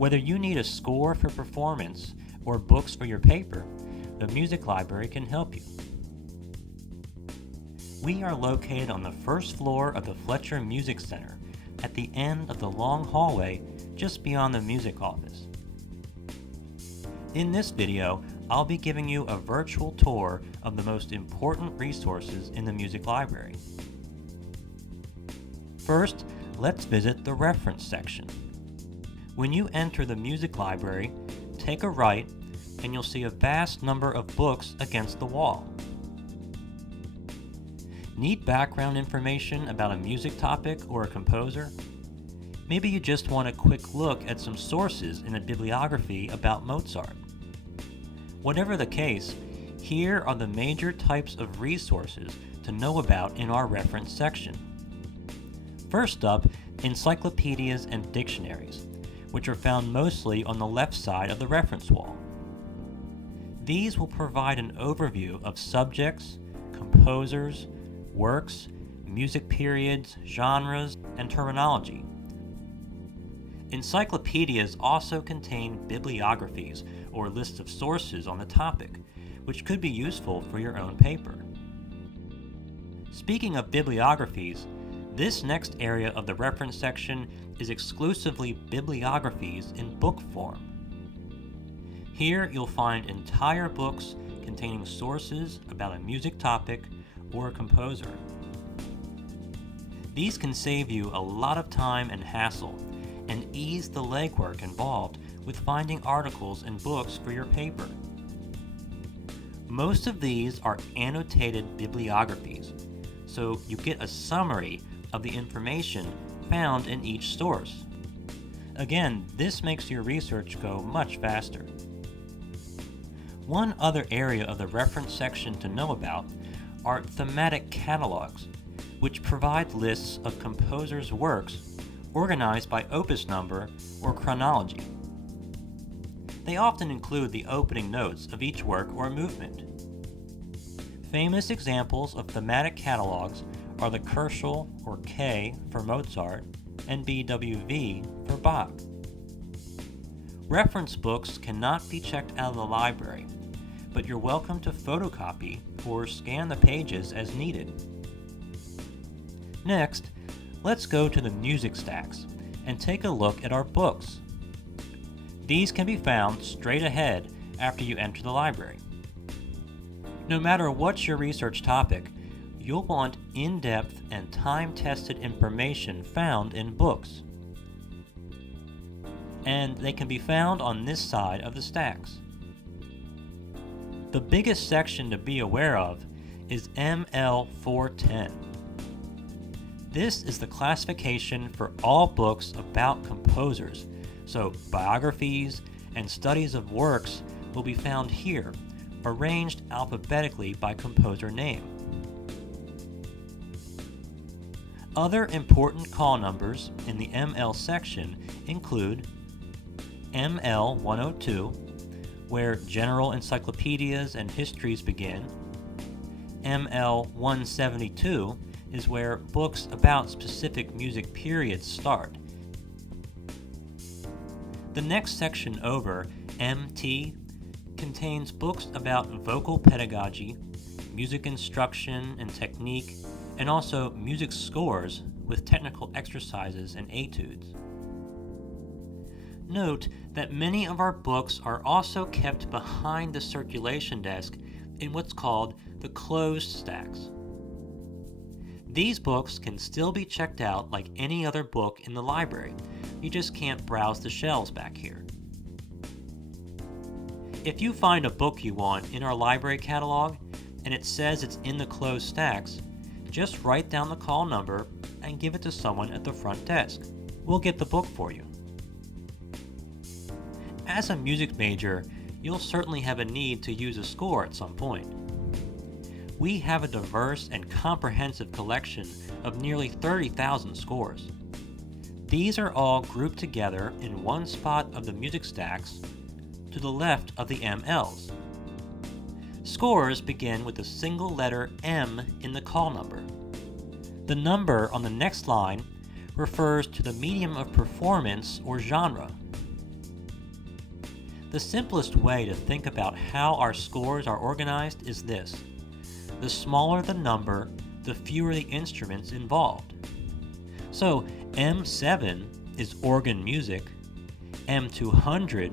Whether you need a score for performance or books for your paper, the music library can help you. We are located on the first floor of the Fletcher Music Center, at the end of the long hallway just beyond the music office. In this video, I'll be giving you a virtual tour of the most important resources in the music library. First, let's visit the reference section. When you enter the music library, take a right and you'll see a vast number of books against the wall. Need background information about a music topic or a composer? Maybe you just want a quick look at some sources in a bibliography about Mozart. Whatever the case, here are the major types of resources to know about in our reference section. First up, encyclopedias and dictionaries, which are found mostly on the left side of the reference wall. These will provide an overview of subjects, composers, works, music periods, genres, and terminology. Encyclopedias also contain bibliographies, or lists of sources on the topic, which could be useful for your own paper. Speaking of bibliographies, this next area of the reference section is exclusively bibliographies in book form. Here you'll find entire books containing sources about a music topic or a composer. These can save you a lot of time and hassle and ease the legwork involved with finding articles and books for your paper. Most of these are annotated bibliographies, so you get a summary of the information found in each source. Again, this makes your research go much faster. One other area of the reference section to know about are thematic catalogs, which provide lists of composers' works organized by opus number or chronology. They often include the opening notes of each work or movement. Famous examples of thematic catalogs are the Kerschel, or K for Mozart, and BWV for Bach. Reference books cannot be checked out of the library, but you're welcome to photocopy or scan the pages as needed. Next, let's go to the music stacks and take a look at our books. These can be found straight ahead after you enter the library. No matter what's your research topic, you'll want in-depth and time-tested information found in books. And they can be found on this side of the stacks. The biggest section to be aware of is ML 410. This is the classification for all books about composers, so biographies and studies of works will be found here, arranged alphabetically by composer name. Other important call numbers in the ML section include ML 102, where general encyclopedias and histories begin. ML 172 is where books about specific music periods start. The next section over, MT, contains books about vocal pedagogy, music instruction and technique, and also music scores with technical exercises and etudes. Note that many of our books are also kept behind the circulation desk in what's called the closed stacks. These books can still be checked out like any other book in the library. You just can't browse the shelves back here. If you find a book you want in our library catalog and it says it's in the closed stacks, just write down the call number and give it to someone at the front desk. We'll get the book for you. As a music major, you'll certainly have a need to use a score at some point. We have a diverse and comprehensive collection of nearly 30,000 scores. These are all grouped together in one spot of the music stacks to the left of the MLs. Scores begin with a single letter M in the call number. The number on the next line refers to the medium of performance or genre. The simplest way to think about how our scores are organized is this. The smaller the number, the fewer the instruments involved. So M7 is organ music, M200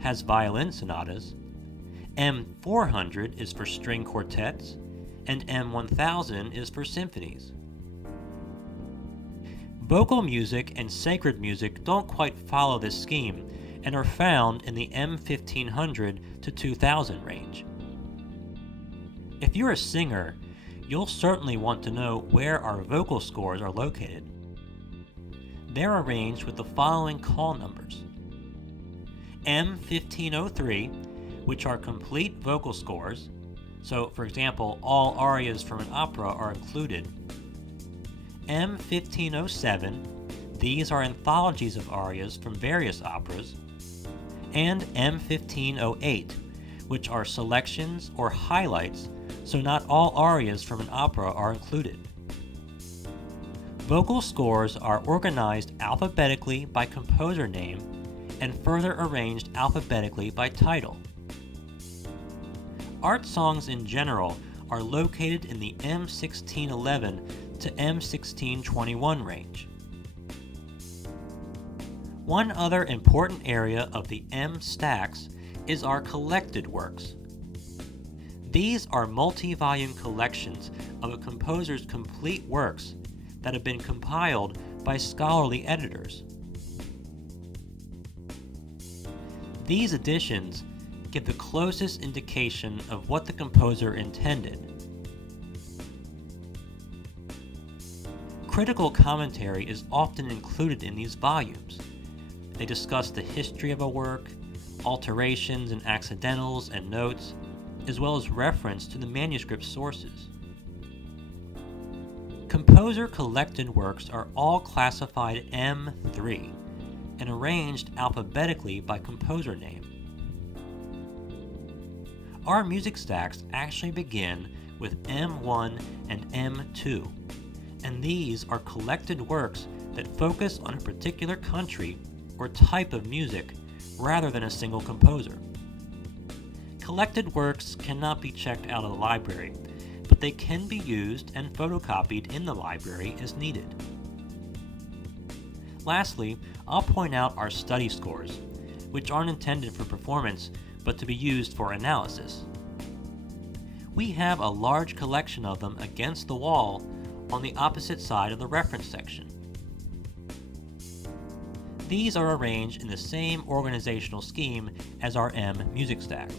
has violin sonatas, M400 is for string quartets, and M1000 is for symphonies. Vocal music and sacred music don't quite follow this scheme and are found in the M1500 to 2000 range. If you're a singer, you'll certainly want to know where our vocal scores are located. They're arranged with the following call numbers. M1503, which are complete vocal scores, so for example, all arias from an opera are included. M1507, these are anthologies of arias from various operas. And M1508, which are selections or highlights, so not all arias from an opera are included. Vocal scores are organized alphabetically by composer name and further arranged alphabetically by title. Art songs in general are located in the M1611 to M1621 range. One other important area of the M stacks is our collected works. These are multi-volume collections of a composer's complete works that have been compiled by scholarly editors. These editions give the closest indication of what the composer intended. Critical commentary is often included in these volumes. They discuss the history of a work, alterations and accidentals and notes, as well as reference to the manuscript sources. Composer collected works are all classified M3 and arranged alphabetically by composer name. Our music stacks actually begin with M1 and M2, and these are collected works that focus on a particular country or type of music rather than a single composer. Collected works cannot be checked out of the library, but they can be used and photocopied in the library as needed. Lastly, I'll point out our study scores, which aren't intended for performance but to be used for analysis. We have a large collection of them against the wall on the opposite side of the reference section. These are arranged in the same organizational scheme as our M music stacks.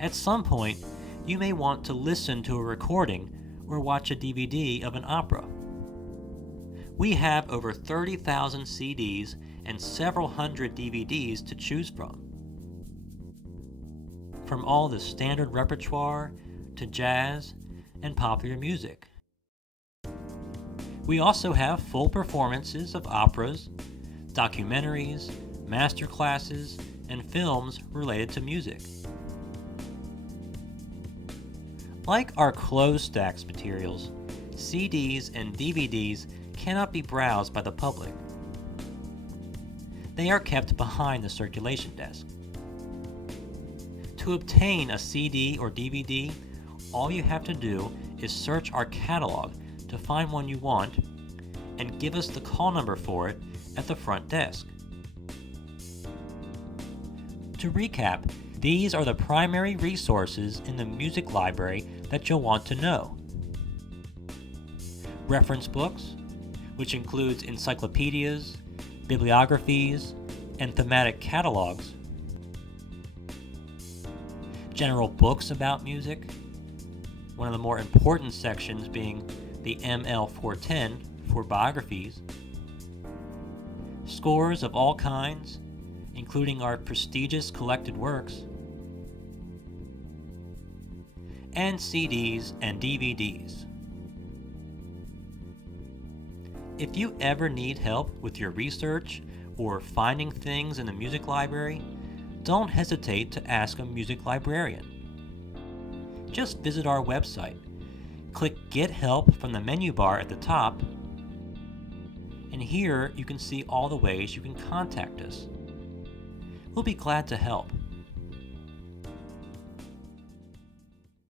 At some point, you may want to listen to a recording or watch a DVD of an opera. We have over 30,000 CDs and several hundred DVDs to choose from. From all the standard repertoire to jazz and popular music. We also have full performances of operas, documentaries, master classes, and films related to music. Like our closed stacks materials, CDs and DVDs cannot be browsed by the public. They are kept behind the circulation desk. To obtain a CD or DVD, all you have to do is search our catalog to find one you want and give us the call number for it at the front desk. To recap, these are the primary resources in the music library that you'll want to know. Reference books, which includes encyclopedias, bibliographies, and thematic catalogs. General books about music, one of the more important sections being the ML410 for biographies. Scores of all kinds, including our prestigious collected works. And CDs and DVDs. If you ever need help with your research or finding things in the music library, don't hesitate to ask a music librarian. Just visit our website, click Get Help from the menu bar at the top, and here you can see all the ways you can contact us. We'll be glad to help.